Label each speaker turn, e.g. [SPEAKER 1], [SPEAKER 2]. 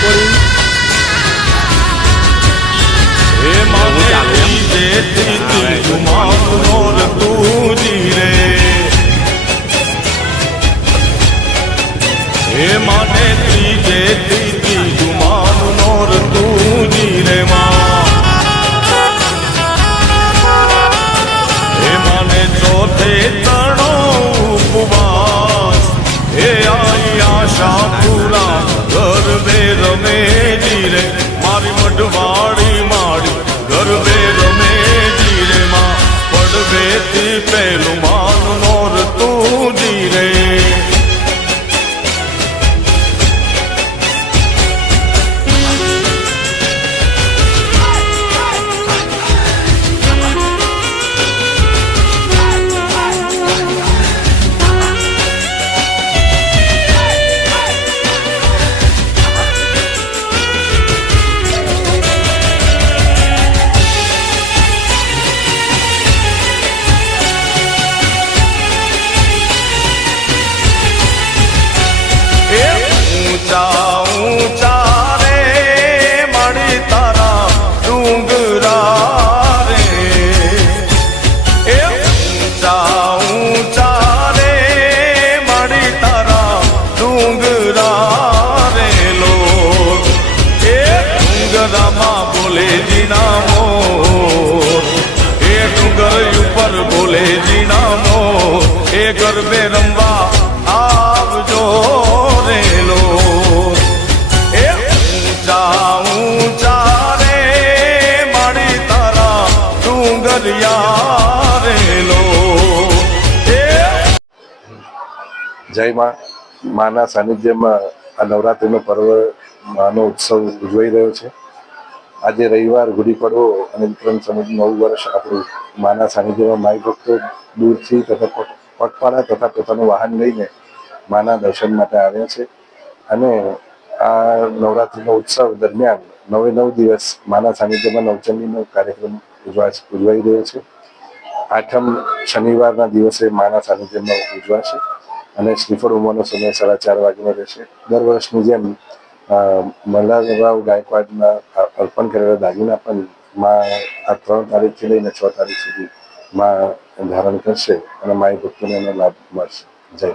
[SPEAKER 1] recording. 飞龙王
[SPEAKER 2] જય માં માના સાનિધ્યમાં આ નવરાત્રિનો પર્વ માનો ઉત્સવ ઉજવાઈ રહ્યો છે. આજે રવિવાર ગુડી પડવો અને વિક્રમ સમજ નવું વર્ષ આપણું માના સાનિધ્યમાં માઈ ભક્તો દૂરથી તથા પગ- પગપાળા તથા પોતાનું વાહન લઈને માના દર્શન માટે આવ્યા છે. અને આ નવરાત્રિનો ઉત્સવ દરમિયાન નવે નવ દિવસ માના સાનિધ્યમાં નવચંડીનો કાર્યક્રમ ઉજવાય ઉજવાઈ રહ્યો છે. આઠમ શનિવારના દિવસે માના સાનિધ્યમાં ઉજવાશે. અને શ્રીફળ ઉમરનો સમય સાડા ચાર વાગ્યાનો રહેશે. દર વર્ષની જેમ મલ્હારરાવ ગાયકવાડના અર્પણ કરેલા દાગીના પણ માં આ ત્રણ તારીખથી લઈને છ તારીખ સુધી માં ધારણ કરશે અને માય ભક્તોને એનો લાભ મળશે. જય